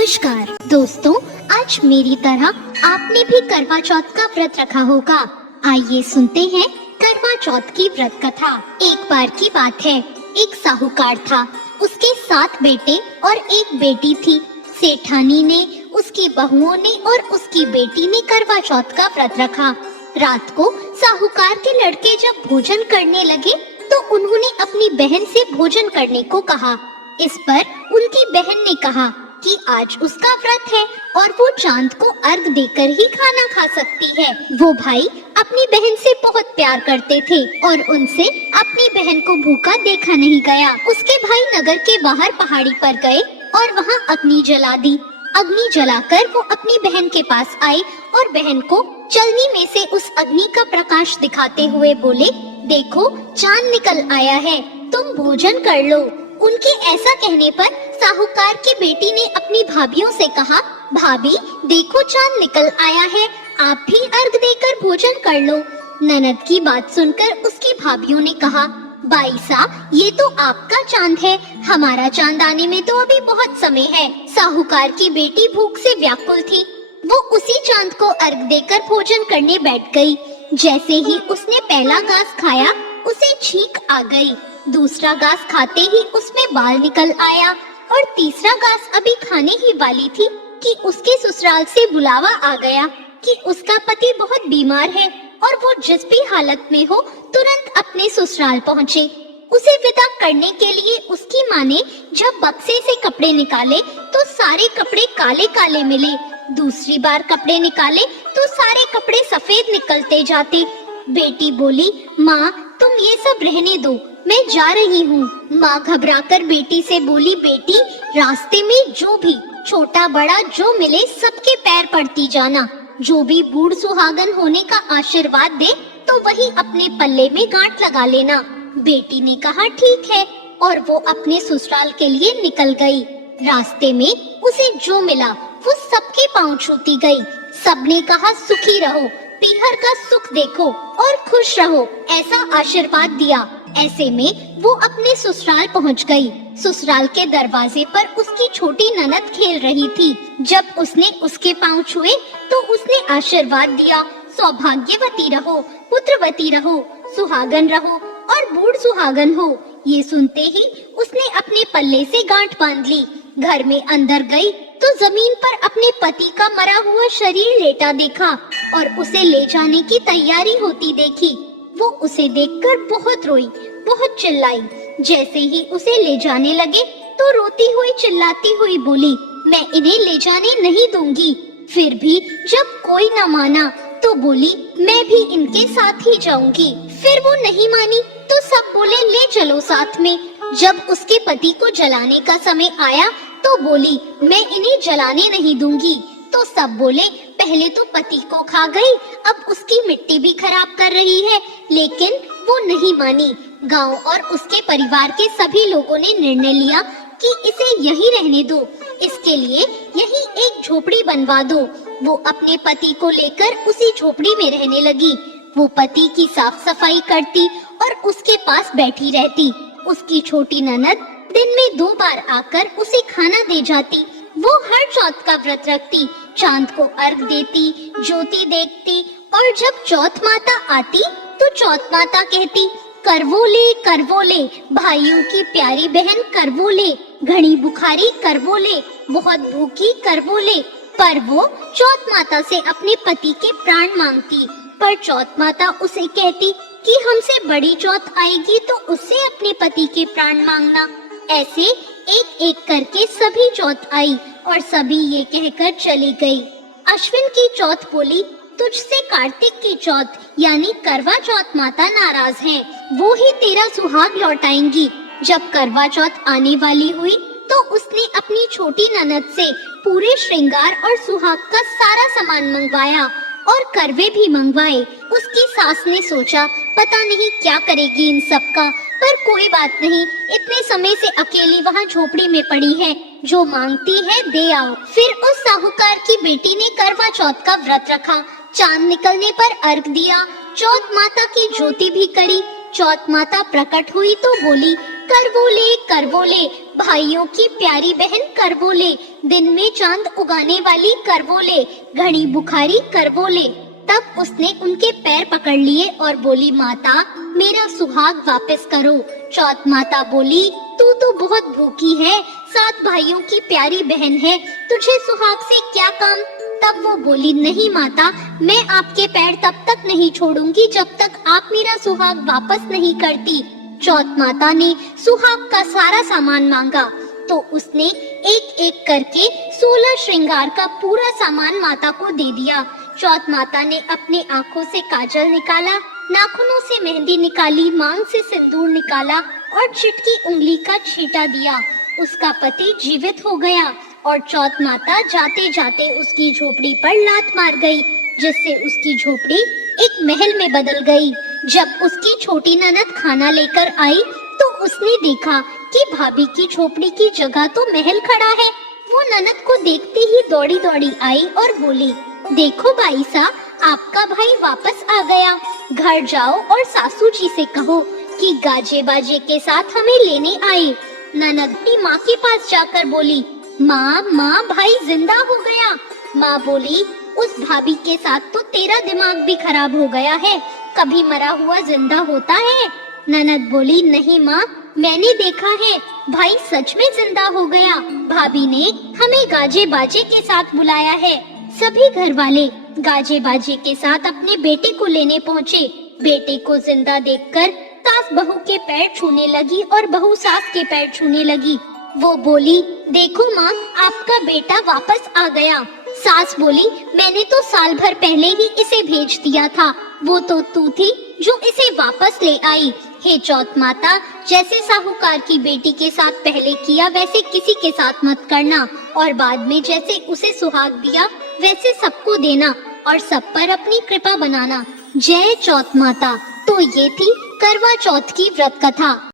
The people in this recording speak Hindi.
नमस्कार दोस्तों, आज मेरी तरह आपने भी करवा चौथ का व्रत रखा होगा। आइए सुनते हैं करवा चौथ की व्रत कथा। एक बार की बात है, एक साहूकार था, उसके 7 बेटे और एक बेटी थी। सेठानी ने, उसकी बहुओं ने और उसकी बेटी ने करवा चौथ का व्रत रखा। रात को साहूकार के लड़के जब भोजन करने लगे तो उन्होंने अपनी बहन से भोजन करने को कहा। इस पर उनकी बहन ने कहा कि आज उसका व्रत है और वो चांद को अर्घ देकर ही खाना खा सकती है। वो भाई अपनी बहन से बहुत प्यार करते थे और उनसे अपनी बहन को भूखा देखा नहीं गया। उसके भाई नगर के बाहर पहाड़ी पर गए और वहाँ अग्नि जला दी। अग्नि जलाकर वो अपनी बहन के पास आए और बहन को चलनी में से उस अग्नि का प्रकाश दिखाते हुए बोले, देखो चांद निकल आया है, तुम भोजन कर लो। उनके ऐसा कहने पर साहूकार की बेटी ने अपनी भाभियों से कहा, भाभी देखो चांद निकल आया है, आप भी अर्घ देकर भोजन कर लो। ननद की बात सुनकर उसकी भाभियों ने कहा, बाईसा ये तो आपका चांद है, हमारा चांद आने में तो अभी बहुत समय है। साहूकार की बेटी भूख से व्याकुल थी। वो उसी चांद को अर्घ देकर भोजन करने बैठ गई। जैसे ही उसने पहला घास खाया उसे छींक आ गई। दूसरा घास खाते ही उसमें बाल निकल आया और तीसरा घास अभी खाने ही वाली थी कि उसके ससुराल से बुलावा आ गया कि उसका पति बहुत बीमार है और वो जिस भी हालत में हो तुरंत अपने ससुराल पहुँचे। उसे विदा करने के लिए उसकी माँ ने जब बक्से से कपड़े निकाले तो सारे कपड़े काले काले मिले। दूसरी बार कपड़े निकाले तो सारे कपड़े सफेद निकलते जाते। बेटी बोली, माँ तुम ये सब रहने दो, मैं जा रही हूँ। माँ घबराकर बेटी से बोली, बेटी रास्ते में जो भी छोटा बड़ा जो मिले सबके पैर पड़ती जाना। जो भी बूढ़ सुहागन होने का आशीर्वाद दे तो वही अपने पल्ले में गांठ लगा लेना। बेटी ने कहा ठीक है और वो अपने ससुराल के लिए निकल गई। रास्ते में उसे जो मिला वो सबके पांव छूती गई। सबने कहा सुखी रहो, पीहर का सुख देखो और खुश रहो, ऐसा आशीर्वाद दिया। ऐसे में वो अपने ससुराल पहुंच गई। ससुराल के दरवाजे पर उसकी छोटी ननद खेल रही थी। जब उसने उसके पांव छुए तो उसने आशीर्वाद दिया, सौभाग्यवती रहो, पुत्रवती रहो, सुहागन रहो और बूढ़ सुहागन हो। ये सुनते ही उसने अपने पल्ले से गांठ बांध ली। घर में अंदर गई तो जमीन पर अपने पति का मरा हुआ शरीर लेटा देखा और उसे ले जाने की तैयारी होती देखी। वो उसे देखकर बहुत रोई, बहुत चिल्लाई। जैसे ही उसे ले जाने लगे तो रोती हुई चिल्लाती हुई बोली, मैं इन्हें ले जाने नहीं दूंगी। फिर भी जब कोई न माना तो बोली, मैं भी इनके साथ ही जाऊंगी। फिर वो नहीं मानी तो सब बोले, ले चलो साथ में। जब उसके पति को जलाने का समय आया तो बोली, मैं इन्हें जलाने नहीं दूंगी। तो सब बोले, पहले तो पति को खा गई, अब उसकी मिट्टी भी खराब कर रही है। लेकिन वो नहीं मानी। गांव और उसके परिवार के सभी लोगों ने निर्णय लिया कि इसे यही रहने दो, इसके लिए यही एक झोपड़ी बनवा दो। वो अपने पति को लेकर उसी झोपड़ी में रहने लगी। वो पति की साफ सफाई करती और उसके पास बैठी रहती। उसकी छोटी ननद दिन में 2 बार आकर उसे खाना दे जाती। वो हर चौथ का व्रत रखती, चांद को अर्घ देती, ज्योति देखती और जब चौथ माता आती तो चौथ माता कहती, करवोले भाइयों की प्यारी बहन करवोले, घनी बुखारी करवोले, बहुत भूखी करवोले। पर वो चौथ माता से अपने पति के प्राण मांगती। पर चौथ माता उसे कहती कि हमसे बड़ी चौथ आएगी तो उससे अपने पति के प्राण मांगना। ऐसे एक एक करके सभी चौथ आई और सभी ये कहकर चली गई। अश्विन की चौथ बोली, तुझसे कार्तिक की चौथ यानी करवा चौथ माता नाराज हैं, वो ही तेरा सुहाग लौटाएंगी। जब करवा चौथ आने वाली हुई तो उसने अपनी छोटी ननद से पूरे श्रृंगार और सुहाग का सारा सामान मंगवाया और करवे भी मंगवाए। उसकी सास ने सोचा पता नहीं क्या करेगी इन सब का, पर कोई बात नहीं, इतने समय से अकेली वहाँ झोपड़ी में पड़ी है, जो मांगती है दे आओ। फिर उस साहूकार की बेटी ने करवा चौथ का व्रत रखा। चांद निकलने पर अर्घ दिया, चौथ माता की ज्योति भी करी। चौथ माता प्रकट हुई तो बोली, करवोले, भाइयों की प्यारी बहन करवोले, दिन में चांद उगाने वाली करवोले, घड़ी बुखारी करवोले। तब उसने उनके पैर पकड़ लिए और बोली, माता मेरा सुहाग वापस करो। चौथ माता बोली, तू तो बहुत भूखी है, 7 भाइयों की प्यारी बहन है, तुझे सुहाग से क्या काम। तब वो बोली, नहीं माता, मैं आपके पैर तब तक नहीं छोड़ूंगी जब तक आप मेरा सुहाग वापस नहीं करती। चौथ माता ने सुहाग का सारा सामान मांगा तो उसने एक एक करके 16 श्रृंगार का पूरा सामान माता को दे दिया। चौथ माता ने अपने आँखों से काजल निकाला, नाखूनों से मेहंदी निकाली, मांग से सिंदूर निकाला और चिटकी उंगली का छींटा दिया। उसका पति जीवित हो गया और चौथ माता जाते जाते उसकी झोपड़ी पर लात मार गई, जिससे उसकी झोपड़ी एक महल में बदल गई। जब उसकी छोटी ननद खाना लेकर आई तो उसने देखा कि भाभी की झोपड़ी की जगह तो महल खड़ा है। वो ननद को देखते ही दौड़ी दौड़ी आई और बोली, देखो बाई साहब, आपका भाई वापस आ गया। घर जाओ और सासू जी से कहो कि गाजे बाजे के साथ हमें लेने आए। ननद अपनी माँ के पास जाकर बोली, माँ भाई जिंदा हो गया। माँ बोली, उस भाभी के साथ तो तेरा दिमाग भी खराब हो गया है, कभी मरा हुआ जिंदा होता है। ननद बोली, नहीं माँ, मैंने देखा है, भाई सच में जिंदा हो गया। भाभी ने हमें गाजे बाजे के साथ बुलाया है। सभी घर वाले गाजे बाजे के साथ अपने बेटे को लेने पहुँचे। बेटे को जिंदा देखकर सास बहू के पैर छूने लगी और बहू सास के पैर छूने लगी। वो बोली, देखो माँ, आपका बेटा वापस आ गया। सास बोली, मैंने तो साल भर पहले ही इसे भेज दिया था, वो तो तू थी जो इसे वापस ले आई। हे चौथ माता, जैसे साहूकार की बेटी के साथ पहले किया वैसे किसी के साथ मत करना, और बाद में जैसे उसे सुहाग दिया वैसे सबको देना और सब पर अपनी कृपा बनाना। जय चौथ माता। तो ये थी करवा चौथ की व्रत कथा।